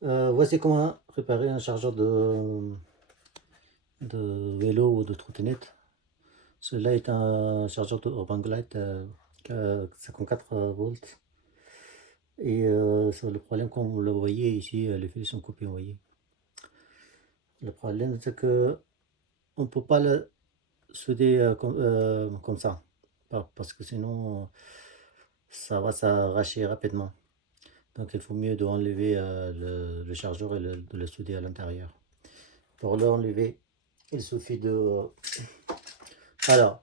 Voici comment réparer un chargeur de vélo ou de trottinette. Celui-là est un chargeur de Urban Glide qui a 54 volts. Et c'est le problème, comme vous le voyez ici, les fils sont coupés, vous voyez. Le problème, c'est que on ne peut pas le souder comme ça. Parce que sinon, ça va s'arracher rapidement. Donc il faut mieux de enlever le chargeur et de le souder à l'intérieur. Pour l'enlever, il suffit de... Alors,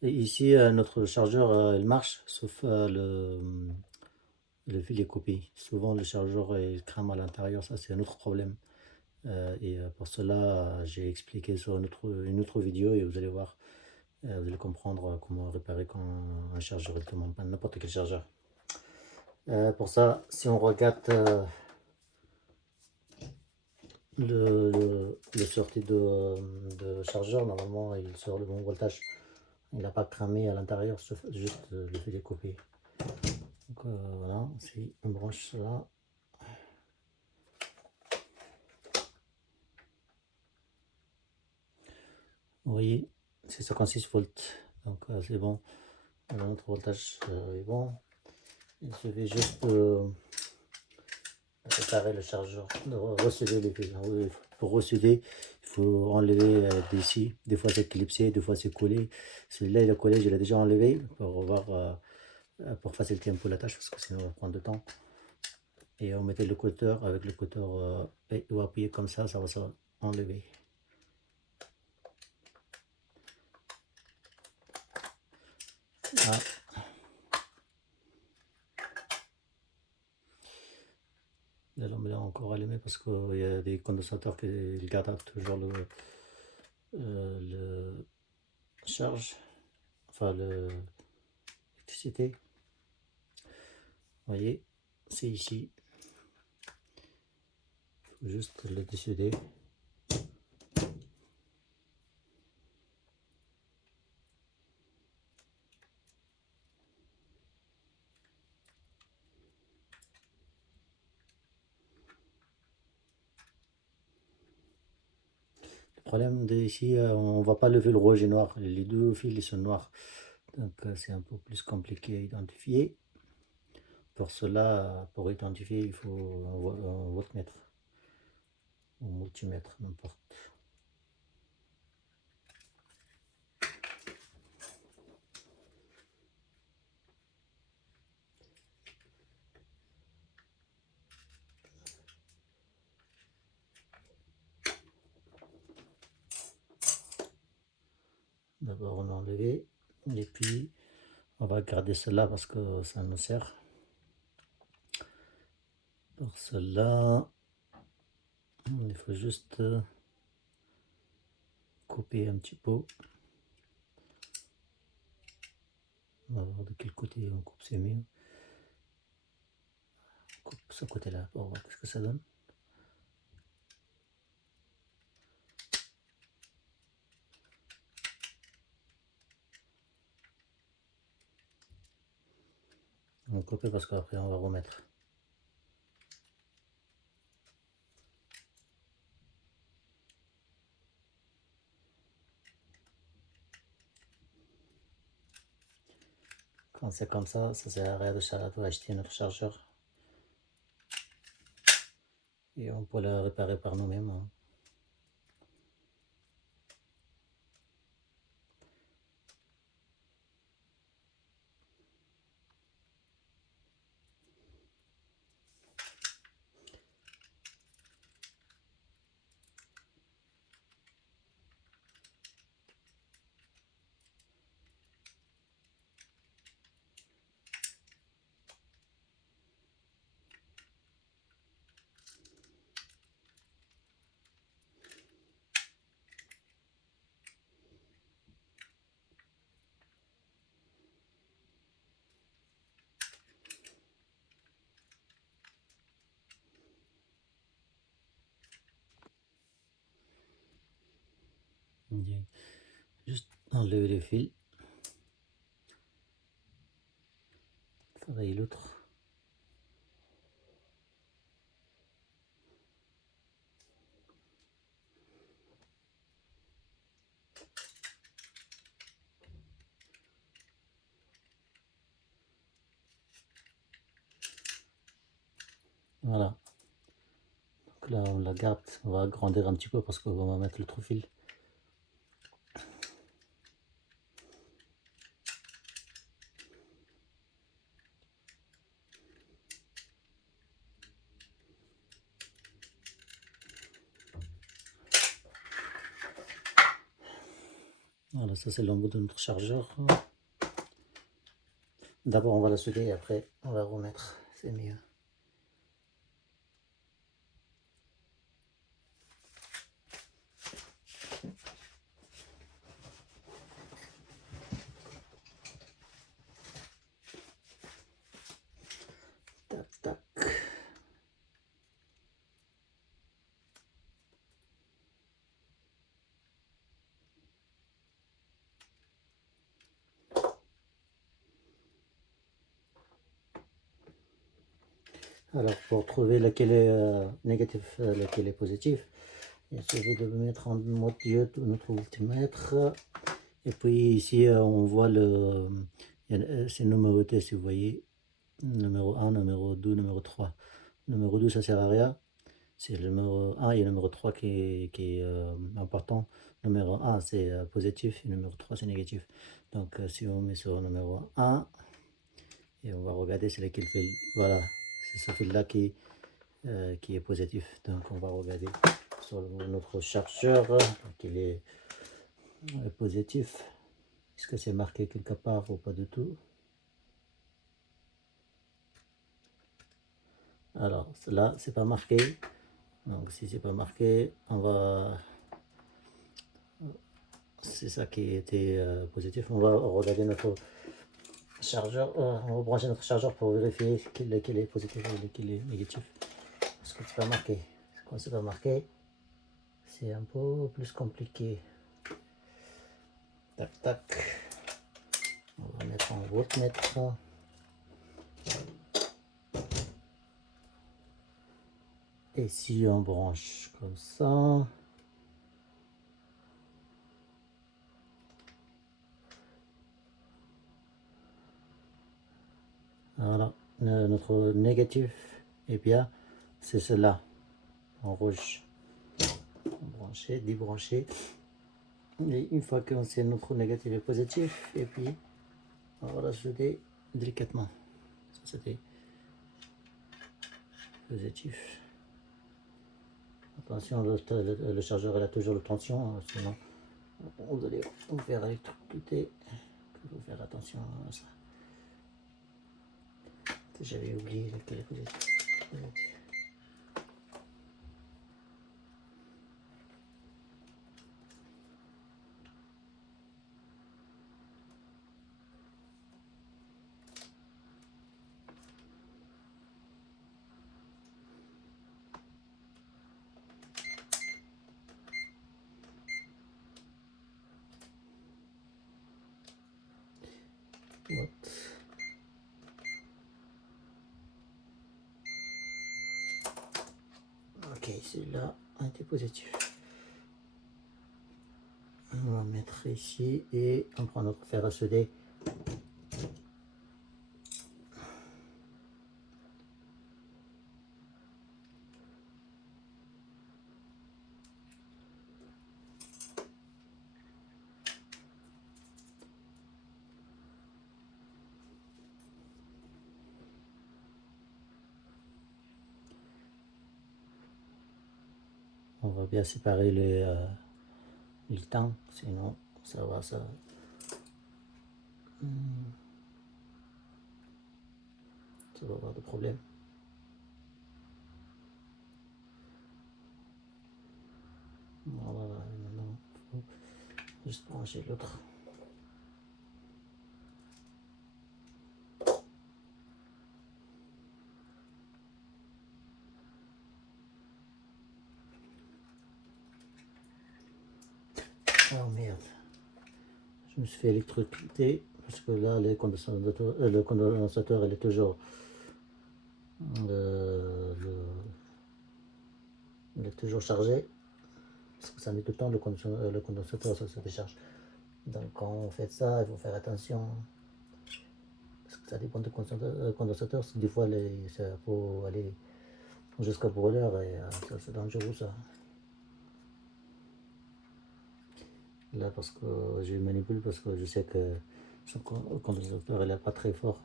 ici, notre chargeur, il marche, sauf le fil est coupé. Souvent, le chargeur il crame à l'intérieur, ça c'est un autre problème. Et pour cela, j'ai expliqué sur une autre vidéo et vous allez voir, vous allez comprendre comment réparer quand un chargeur est tombé en panne, n'importe quel chargeur. Pour ça, si on regarde le sortie de chargeur, normalement il sort le bon voltage. Il n'a pas cramé à l'intérieur, juste le fil est coupé. Donc voilà, si on branche cela. Vous voyez, c'est 56 volts. Donc c'est bon. Notre voltage est bon. Il suffit juste de réparer le chargeur, de ressouder les fils. Pour ressouder, il faut enlever des scies. Des fois c'est clipsé, des fois c'est collé. Celui-là, il est collé, je l'ai déjà enlevé pour voir, pour faciliter un peu la tâche parce que sinon on va prendre du temps. Et on mettait le cutter, avec le cutter, et vous appuyez comme ça va s'enlever. Ah. La lampe est encore allumée parce qu'il y a des condensateurs qui gardent toujours le charge, enfin l'électricité. Vous voyez, c'est ici. Il faut juste le décider. Le problème ici, on ne va pas lever le rouge et noir. Les deux fils ils sont noirs. Donc c'est un peu plus compliqué à identifier. Pour cela, pour identifier, il faut un voltmètre ou multimètre, n'importe. D'abord on a enlevé et puis on va garder cela parce que ça nous sert. Pour cela, il faut juste couper un petit peu. On va voir de quel côté on coupe, c'est mieux. On coupe ce côté-là pour voir ce que ça donne. On va couper parce qu'après on va remettre. Quand c'est comme ça sert à rien d'acheter notre chargeur. Et on peut le réparer par nous-mêmes. Hein. Juste enlever le fil. Travailler l'autre. Voilà. Donc là, on la garde. On va agrandir un petit peu parce qu'on va mettre le trou-fil. Voilà, ça c'est l'embout de notre chargeur. D'abord on va la souder et après on va remettre, c'est mieux. Tac, tac. Alors pour trouver laquelle est négatif, laquelle est positif, il suffit de mettre en mode diode notre voltmètre. Et puis ici on voit c'est numéroté si vous voyez. Numéro 1, numéro 2, numéro 3. Numéro 2 ça sert à rien. C'est le numéro 1 et le numéro 3 qui est important. Numéro 1 c'est positif et numéro 3 c'est négatif. Donc si on met sur le numéro 1 et on va regarder c'est lequel fil. Voilà, c'est ce fil là qui est positif. Donc on va regarder sur notre chargeur qu'il est positif. Est-ce que c'est marqué quelque part ou pas du tout? Alors là c'est pas marqué. Donc si c'est pas marqué, on va, c'est ça qui était positif. On va regarder notre chargeur, on va brancher notre chargeur pour vérifier lequel est positif et lequel est négatif. Parce que c'est pas marqué. Quand c'est pas marqué, c'est un peu plus compliqué. Tac tac. On va mettre en voltmètre. Et si on branche comme ça, voilà, notre négatif, et bien c'est cela en rouge. Brancher, débrancher. Et une fois que c'est notre négatif et positif, et puis on va l'ajouter délicatement. Ça c'était positif. Attention, le chargeur il a toujours le tension, sinon vous allez vous faire électrocuter. Il faut faire attention à ça. J'avais oublié lequel est positif. Ok, celui-là a été positif. On va mettre ici et on prend notre fer à souder. On va bien séparer les temps, sinon ça va, ça va avoir de problèmes. Voilà, maintenant il faut juste brancher l'autre. Oh merde, je me suis fait électrocuter parce que là le condensateur il est toujours il est toujours chargé parce que ça met tout le temps le condensateur ça se décharge. Donc quand on fait ça il faut faire attention parce que ça dépend du condensateur. Des fois ça peut aller jusqu'à brûleur et ça c'est dangereux ça. Là parce que je manipule parce que je sais que son condensateur il est pas très fort.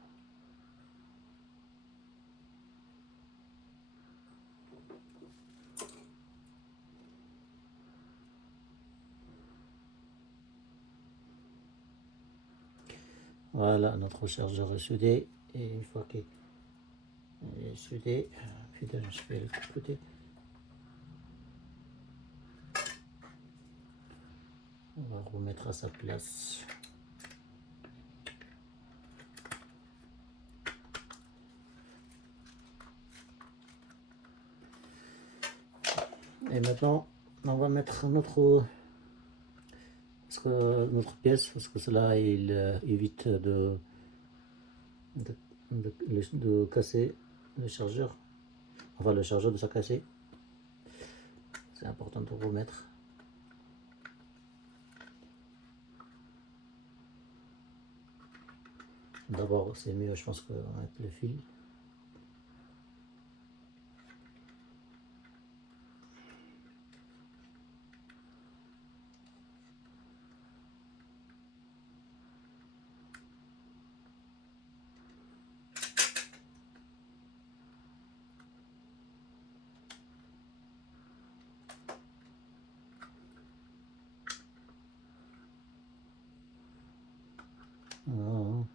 Voilà, notre chargeur est soudé et une fois qu'il est soudé, putain, je vais le côté. On va remettre à sa place. Et maintenant, on va mettre notre pièce, parce que cela il évite de casser le chargeur. Enfin, le chargeur de se casser. C'est important de remettre. D'abord, c'est mieux, je pense, que mettre le fil. Voilà.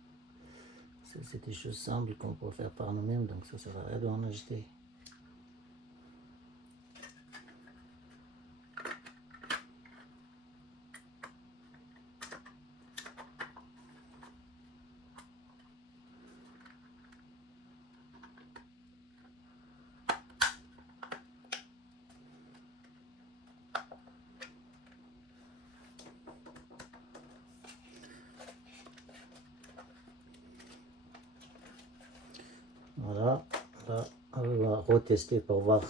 C'est des choses simples qu'on peut faire par nous-mêmes, donc ça sert à rien d'en acheter. Voilà, là, on va retester pour voir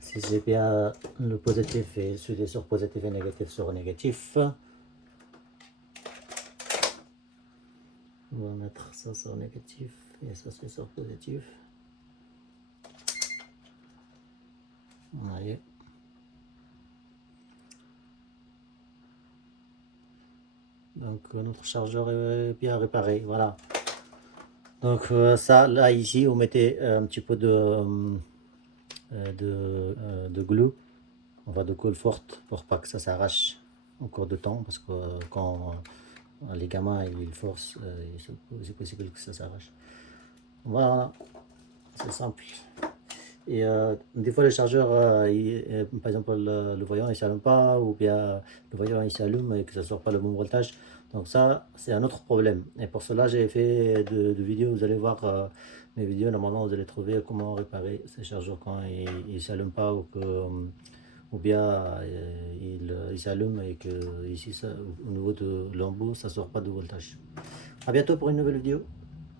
si j'ai bien le positif et soudé sur positif et négatif sur négatif. On va mettre ça sur négatif et ça c'est sur positif. Allez. Donc notre chargeur est bien réparé, voilà. Donc ça, là ici, on mettait un petit peu de glue, enfin de colle forte pour pas que ça s'arrache en cours de temps, parce que quand les gamins ils forcent, c'est possible que ça s'arrache. Voilà, c'est simple. Et des fois le chargeur, par exemple le voyant il s'allume pas, ou bien le voyant il s'allume et que ça sort pas le bon voltage. Donc ça c'est un autre problème. Et pour cela j'ai fait de vidéos, vous allez voir mes vidéos, normalement vous allez trouver comment réparer ces chargeurs quand ils ne s'allument pas, ou que ou bien il s'allume et que ici ça, au niveau de l'embout ça sort pas de voltage. A bientôt pour une nouvelle vidéo.